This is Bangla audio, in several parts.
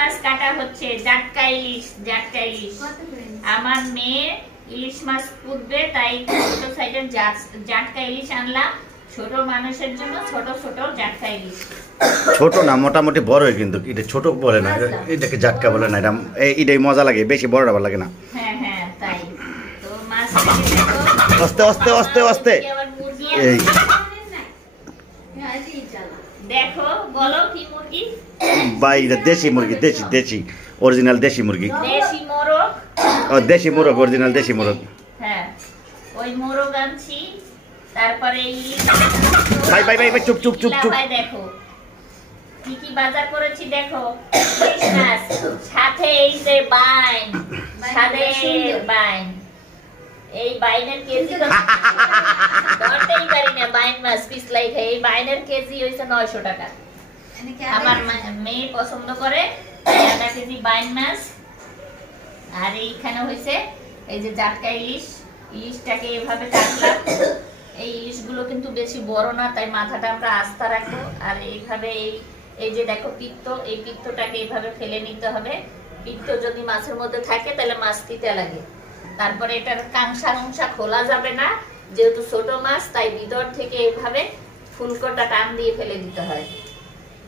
মাছ কাটা হচ্ছে, জাটকা ইলিশ, জাটকা ইলিশ। আমার মেয়ে ইলিশ মাছ পুড়বে, তাই ছোট সাইজের জাটকা ইলিশ আনলাম ছোট মানুষের জন্য। ছোট ছোট জাটকা ইলিশ, ছোট না মোটামুটি বড়ই, কিন্তু এটা ছোট বলে না, এটাকে জাটকা বলে না। এটা এটাই মজা লাগে, বেশি বড়টা ভালো লাগে না। হ্যাঁ হ্যাঁ তাই তো। মাছ আস্তে আস্তে আস্তে আস্তে এই দেখো, বলো কি মুরগি? ভাই এটা দেশি মুরগি, দেশি দেশি অরিজিনাল দেশি মুরগি। দেশি মোরগ। ও দেশি মোরগ, অরিজিনাল দেশি মোরগ। হ্যাঁ ওই মোরগ আনছি। তারপরে ভাই ভাই ভাই চুপ চুপ চুপ চুপ। দেখো কি কি বাজার করেছি, দেখো। ইলিশ মাছ, সাথে এই যে বাইন, সাথে বাইন। এই বাইনের কেজি ধরতেই পারি না, বাইন মাছ পিছলাই খাই। এই বাইনের কেজি হইছে 900 টাকা। আমার মেয়ে পছন্দ করে, 1 কেজি বাইন মাছ। আর এইখানে হইছে এই যে জাটকা ইলিশ। ইলিশটাকে এভাবে কাটলাম। এই ইলিশগুলো কিন্তু বেশি বড় না, তাই মাথাটা আমরা আস্তা রাখবো। আর এইভাবে এই যে দেখো পিত্ত, এই পিত্তটাকে এইভাবে ফেলে নিতে হবে। পিত্ত যদি মাছের মধ্যে থাকে তাহলে মাছ তিতা লাগে। তারপরে এটার কাংসা খোলা যাবে না, যেহেতু ছোট মাছ, তাই ভিতর থেকে এইভাবে ফুলকোটা টান দিয়ে ফেলে দিতে হয়।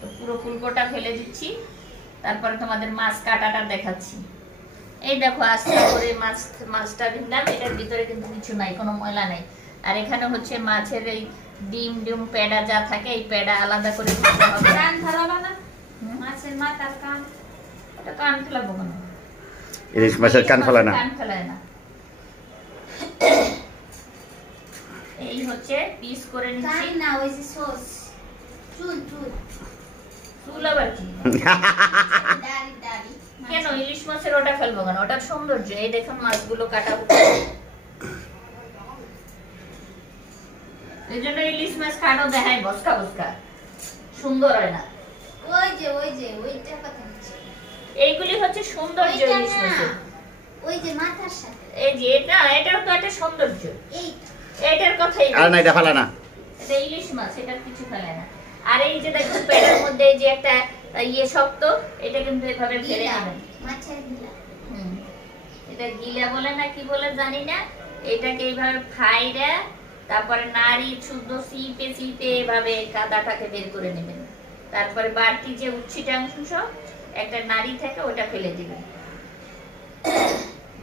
তো পুরো ফুলকোটা ফেলে দিচ্ছি। তারপরে তোমাদের মাছ কাটাটা দেখাচ্ছি। এই দেখো আস্তে করে মাছটা দিলাম। এটার ভিতরে কিন্তু কিছু নাই, কোনো ময়লা নাই। আর এখানে হচ্ছে মাছের এই ডিম পেডা যা থাকে, এই পেডা আলাদা করে দিতে হবে। কান ফেলাবা না, মাছের মাথার কান। ওটা কান ফেলাবো কেন? ইলিশ মাছের কান ফেলায় না, কান ফেলায় না। এই হচ্ছে পিস করে নিচ্ছি। না ওই যে সস, চুল চুল চুল আবার কি? দাড়ি দাড়ি। কেন ইলিশ মাছের ওটা ফেলবো কেন? ওটার সৌন্দর্য। এই দেখুন মাছগুলো কাটা। এই জন্য ইলিশ মাছ কাটো দেখায় বসকা বসকা, সুন্দর হয় না। ওই যে ওইটা কথা হচ্ছে। এইগুলি হচ্ছে সৌন্দর্য ইলিশ মাছের। ওই যে মাথার সাথে এই যে এটাও তো একটা সৌন্দর্য। এইটার কথাই। আর না এটা ফেলা না, এটা ইলিশ মাছ, এটা কিছু ফেলে না। আর এই যে দেখো পেটের মধ্যে এই যে একটা শক্ত, এটা কিন্তু এভাবে ফেলে নেবেন। মাছের গিলা। এটা গিলা বলে না কি বলে জানি না। এটাকে এইভাবে ফাইরা, তারপরে নাড়ি শুদ্ধ চিপে এভাবে কাদাটাকে বের করে নেবেন। তারপরে বাড়তি যে উচ্ছিটা অংশ একটা নাড়ি থেকে ওটা ফেলে দিবেন।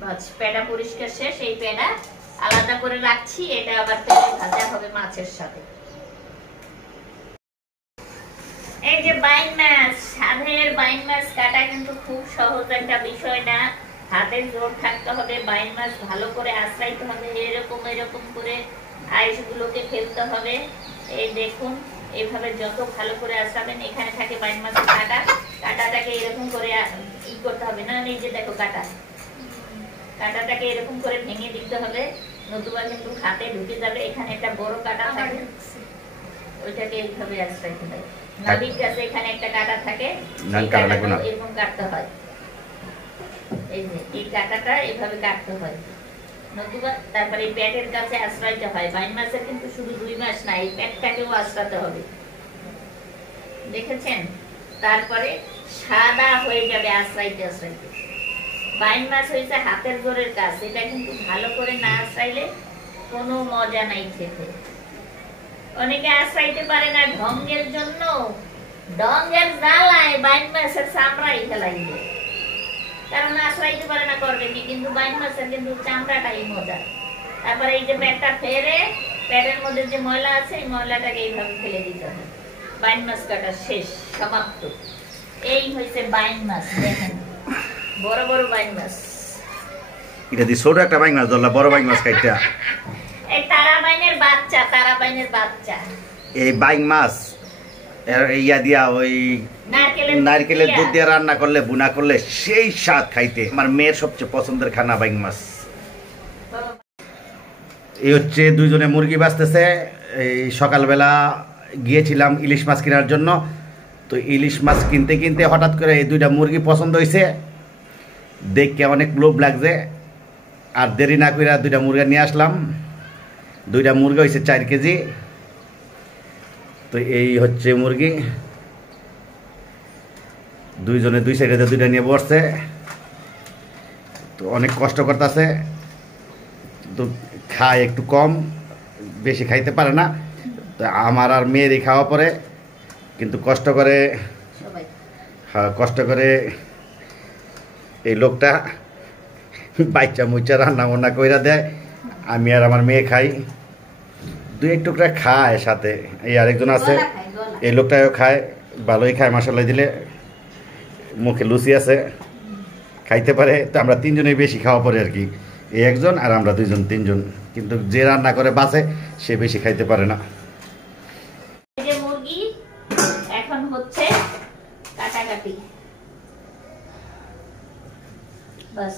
বাস, পেডা পরিষ্কার শেষ। এই পেডা আলাদা করে রাখছি। এটা আবার তেলে ভাজা হবে মাছের সাথে। এই যে বাইন মাছ, সাধের বাইন মাছ কাটা কিন্তু খুব সহজ একটা বিষয় না। হাতের জোর থাকতে হবে। বাইন মাছ ভালো করে আঁচড়াইতে হবে। এরকম করে আইসগুলোকে ফেলতে হবে। এই দেখুন এইভাবে যত ভালো করে আঁচড়াবেন। এখানে থাকে বাইন মাছের কাটাটাকে এরকম করে করতে হবে না। এই যে দেখো কাটাটাকে এরকম করে ভেঙে দিতে হবে, নতুবা কিন্তু হাতে ঢুকে যাবে। এখানে একটা বড় কাটা থাকে, ওইটাকে এইভাবে আঁচড়াইতে হবে। নাভির কাছে এখানে একটা কাটা থাকে, এরকম কাটতে হয়। এই যে এই কাটাটা এইভাবে কাটতে হয়, নতুবা তারপরে এই পেটের কাছে আশ্রয়তে হয়। বাইন মাছের কিন্তু শুধু 2 মাস না, এই পেটটাকেও আশ্রাতে হবে, দেখেছেন? তারপরে সাদা হয়ে যাবে আশ্রাইতে। বাইন মাছ হয়েছে হাতের জোরের কাজ। এটা কিন্তু ভালো করে না আশ্রাইলে কোনো মজা নাই খেতে। অনেকে আশ্রাইতে পারে না ঢঙ্গের জন্য, ঢঙ্গের জ্বালায় বাইন মাছের চামড়াই ফেলাইবে। কারণ আশ্রাইতে পারে না, করবে কি? কিন্তু বাইন মাছের কিন্তু চামড়াটাই মজা। তারপরে এই যে পেটটা ফেরে, পেটের মধ্যে যে ময়লা আছে এই ময়লাটাকে এইভাবে ফেলে দিতে হবে। বাইন মাছ কাটা শেষ, সমাপ্ত। এই হয়েছে বাইন মাছ। দেখেন বড় বড় বাইন মাছ। এটা দি ছোট একটা বাইন মাছ ধরলা, বড় বাইন মাছ কাইটা। এই তারাবাইনের বাচ্চা। এই বাইন মাছ ইয়া দিয়া ওই নারকেলের দুধ দিয়ে রান্না করলে, বুনা করলে সেই স্বাদ খাইতে। আমার মেয়ের সবচেয়ে পছন্দের খানা বাইন মাছ। এই হচ্ছে 2 জনে মুরগি বাঁচতেছে। এই সকালবেলা গিয়েছিলাম ইলিশ মাছ কেনার জন্য। তো ইলিশ মাছ কিনতে হঠাৎ করে এই 2টা মুরগি পছন্দ হয়েছে, দেখে অনেক লোভ লাগছে। আর দেরি না করে 2টা মুরগি নিয়ে আসলাম। 2টা মুরগি হয়েছে 4 কেজি। তো এই হচ্ছে মুরগি। দুইজনে দুই সাইডে দুইটা নিয়ে বসছে, তো অনেক কষ্ট করতেছে, তো খায় একটু কম, বেশি খাইতে পারে না। তো আমার আর মেয়েরই খাওয়া পরে, কিন্তু কষ্ট করে, সবাই হ্যাঁ কষ্ট করে এই লোকটা বাচ্চা মুচ্চা রান্না বান্না কইরা দেয়, আমি আর আমার মেয়ে খাই, দুই এক টুকরা খায় সাথে। এই আরেকজন আছে, গলা খায়, গলা। এই লোকটাও খায়, ভালোই খায়, মশলা দিলে মুখে লুচি আছে, খাইতে পারে। তো আমরা তিনজনেই বেশি খাওয়া পরে আর কি, এই একজন আর আমরা দুইজন, তিনজন। কিন্তু যে রান্না করে বাঁচে সে বেশি খাইতে পারে না। এই যে মুরগি এখন হচ্ছে কাটাকাটি, বাস।